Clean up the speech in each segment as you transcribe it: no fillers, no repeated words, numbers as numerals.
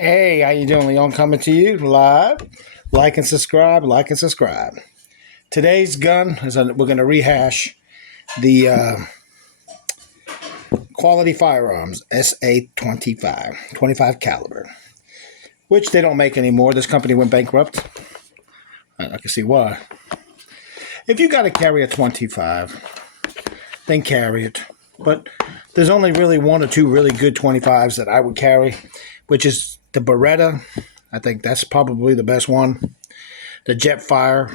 Hey, how you doing, Leon? Coming to you live. Like and subscribe. Like and subscribe. Today's gun is we're going to rehash the Quality Firearms SA 25 caliber, which they don't make anymore. This company went bankrupt. I can see why. If you got to carry a 25, then carry it. But there's only really one or two really good 25s that I would carry, which is the Beretta. I think that's probably the best one. The Jetfire,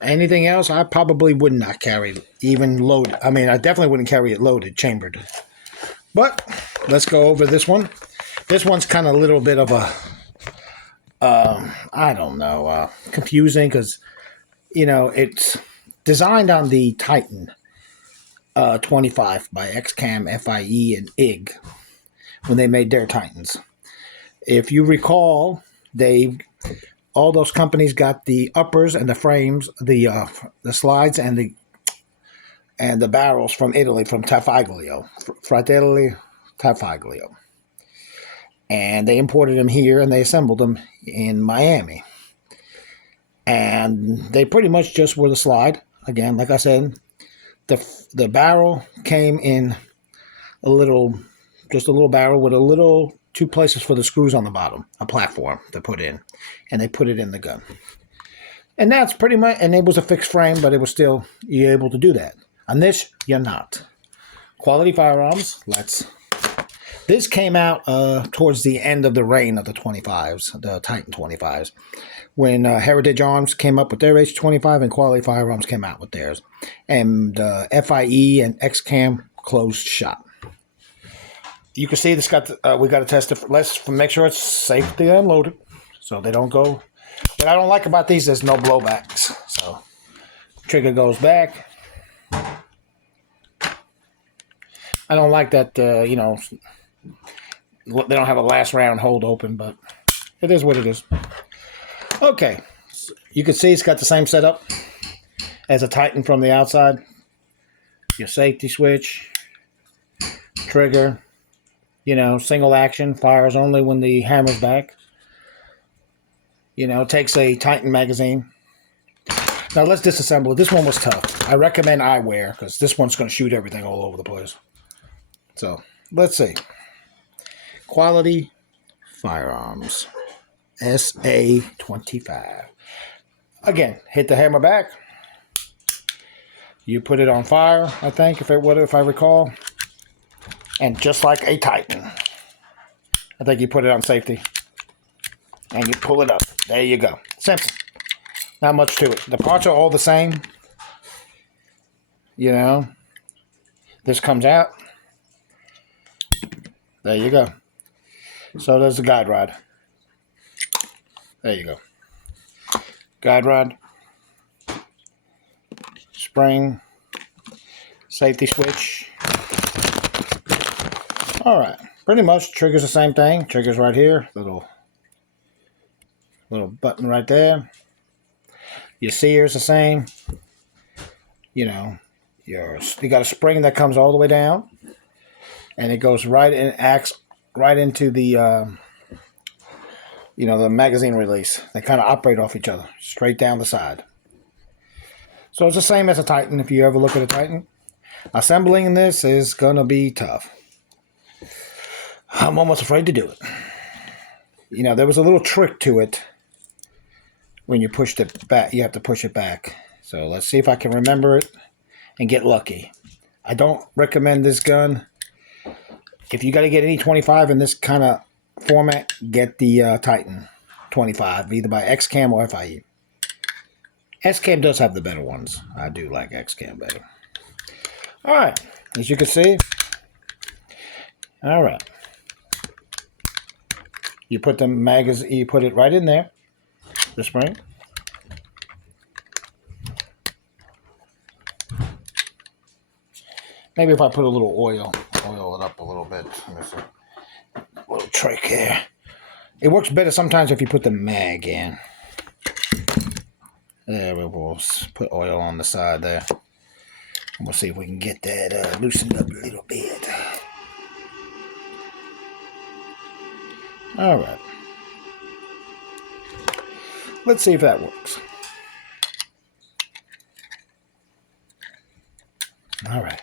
Anything else, I probably would not carry even loaded. I mean, I definitely wouldn't carry it loaded, chambered. But let's go over this one. This one's kind of a little bit of a, I don't know, confusing because, it's designed on the Titan 25 by XCAM, FIE, and IG when they made their Titans. If you recall, all those companies got the uppers and the frames, the slides and the barrels from Italy, from Fratelli Tafaglio, and they imported them here and they assembled them in Miami. And they pretty much just were the slide. Again, like I said, the barrel came in a little barrel with a little two places for the screws on the bottom, a platform to put in, and they put it in the gun. And that's pretty much, and it was a fixed frame, but it was still, you're able to do that. On this, you're not. Quality Firearms, this came out towards the end of the reign of the 25s, the Titan 25s, when Heritage Arms came up with their H25 and Quality Firearms came out with theirs. And FIE and XCAM closed shop. You can see this we got to test it. Let's make sure it's safely unloaded so they don't go. What I don't like about these is no blowbacks. So trigger goes back. I don't like that, they don't have a last round hold open, but it is what it is. Okay. So you can see it's got the same setup as a Titan from the outside. Your safety switch, trigger. Single action, fires only when the hammer's back. Takes a Titan magazine. Now let's disassemble it. This one was tough. I recommend eyewear because this one's going to shoot everything all over the place. So let's see. Quality Firearms SA 25. Again, hit the hammer back. You put it on fire, I think, if I recall. And just like a Titan, I think you put it on safety. And you pull it up. There you go. Simple. Not much to it. The parts are all the same. This comes out. There you go. So there's the guide rod. There you go. Guide rod. Spring. Safety switch. All right, pretty much trigger's the same thing. Trigger's right here, little button right there. Your sear's the same. You got a spring that comes all the way down, and it goes right and acts right into the the magazine release. They kind of operate off each other, straight down the side. So it's the same as a Titan. If you ever look at a Titan, assembling this is gonna be tough. I'm almost afraid to do it. There was a little trick to it. When you pushed it back, you have to push it back. So let's see if I can remember it and get lucky. I don't recommend this gun. If you got to get any 25 in this kind of format, get the Titan 25, either by XCAM or FIE. XCAM does have the better ones. I do like XCAM better. All right, as you can see. All right. You put the magazine, you put it right in there, the spring. Maybe if I put a little oil it up a little bit. There's a little trick here. It works better sometimes if you put the mag in. There we will put oil on the side there. And we'll see if we can get that loosened up a little bit. All right. Let's see if that works. All right.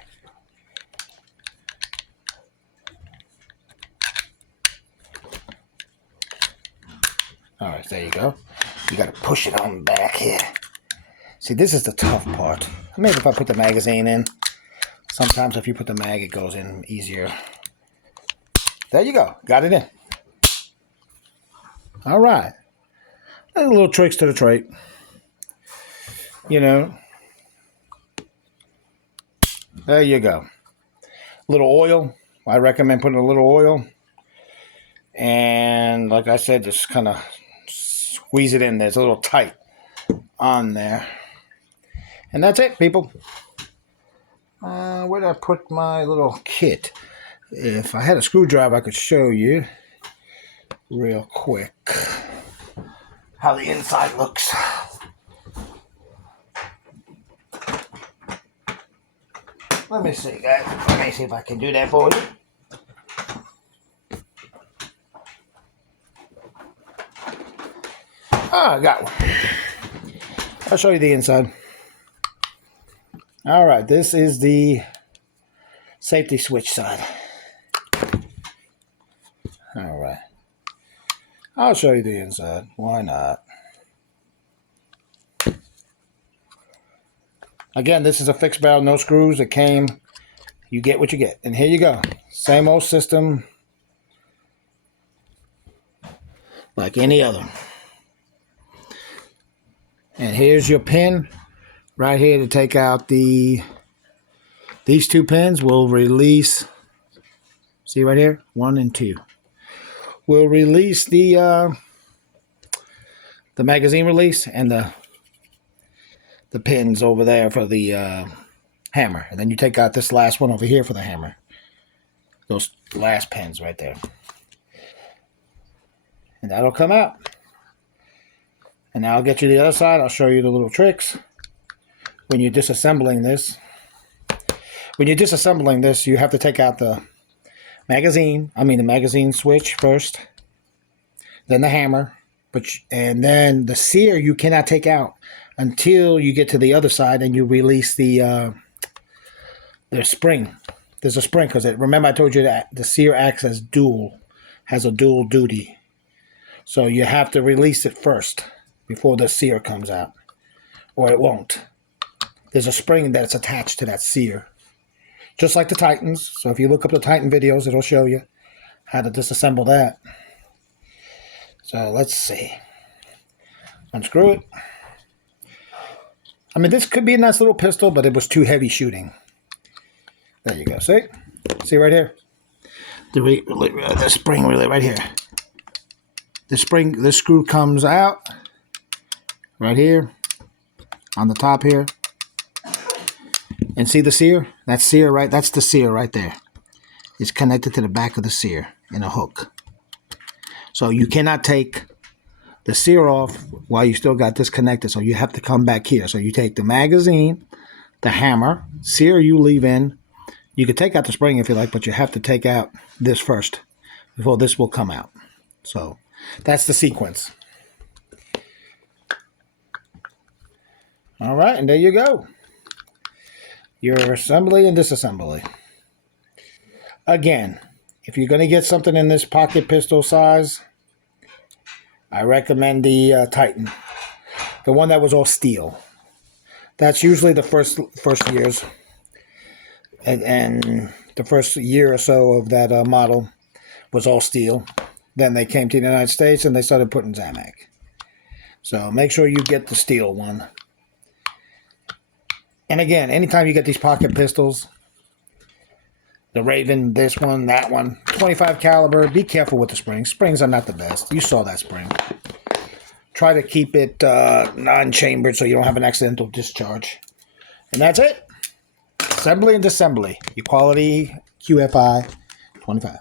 All right, there you go. You got to push it on back here. See, this is the tough part. Maybe if I put the magazine in. Sometimes if you put the mag, it goes in easier. There you go. Got it in. All right. Little tricks to the trade. You know. There you go. Little oil. I recommend putting a little oil. And like I said, just kind of squeeze it in there. It's a little tight on there. And that's it, people. Where did I put my little kit? If I had a screwdriver, I could show you real quick how the inside looks. Let me see, guys. Let me see if I can do that for you. Oh, I got one. I'll show you the inside. All right, this is the safety switch side. All right. I'll show you the inside. Why not? Again, this is a fixed barrel, no screws. It came. You get what you get. And here you go. Same old system like any other. And here's your pin right here to take out these two pins will release. See right here? 1 and 2. Will release the magazine release and the pins over there for the hammer. And then you take out this last one over here for the hammer. Those last pins right there. And that'll come out. And now I'll get you the other side. I'll show you the little tricks. When you're disassembling this. When you're disassembling this, you have to take out the magazine. The magazine switch first. Then the hammer. And then the sear you cannot take out until you get to the other side and you release the spring. There's a spring because remember I told you that the sear acts as has a dual duty. So you have to release it first before the sear comes out, or it won't. There's a spring that's attached to that sear, just like the Titans. So if you look up the Titan videos, it'll show you how to disassemble that. So let's see. Unscrew it. This could be a nice little pistol, but it was too heavy shooting. There you go. See right here? The spring really right here. The screw comes out right here on the top here. And see the sear? That's sear, right? That's the sear right there. It's connected to the back of the sear in a hook. So you cannot take the sear off while you still got this connected. So you have to come back here. So you take the magazine, the hammer, sear you leave in. You can take out the spring if you like, but you have to take out this first before this will come out. So that's the sequence. All right, and there you go. Your assembly and disassembly. Again, if you're going to get something in this pocket pistol size, I recommend the Titan. The one that was all steel. That's usually the first years. And the first year or so of that model was all steel. Then they came to the United States and they started putting Zamac. So make sure you get the steel one. And again, anytime you get these pocket pistols, the Raven, this one, that one, 25 caliber, be careful with the springs. Springs are not the best. You saw that spring. Try to keep it non-chambered so you don't have an accidental discharge. And that's it. Assembly and disassembly. Equality QFI 25.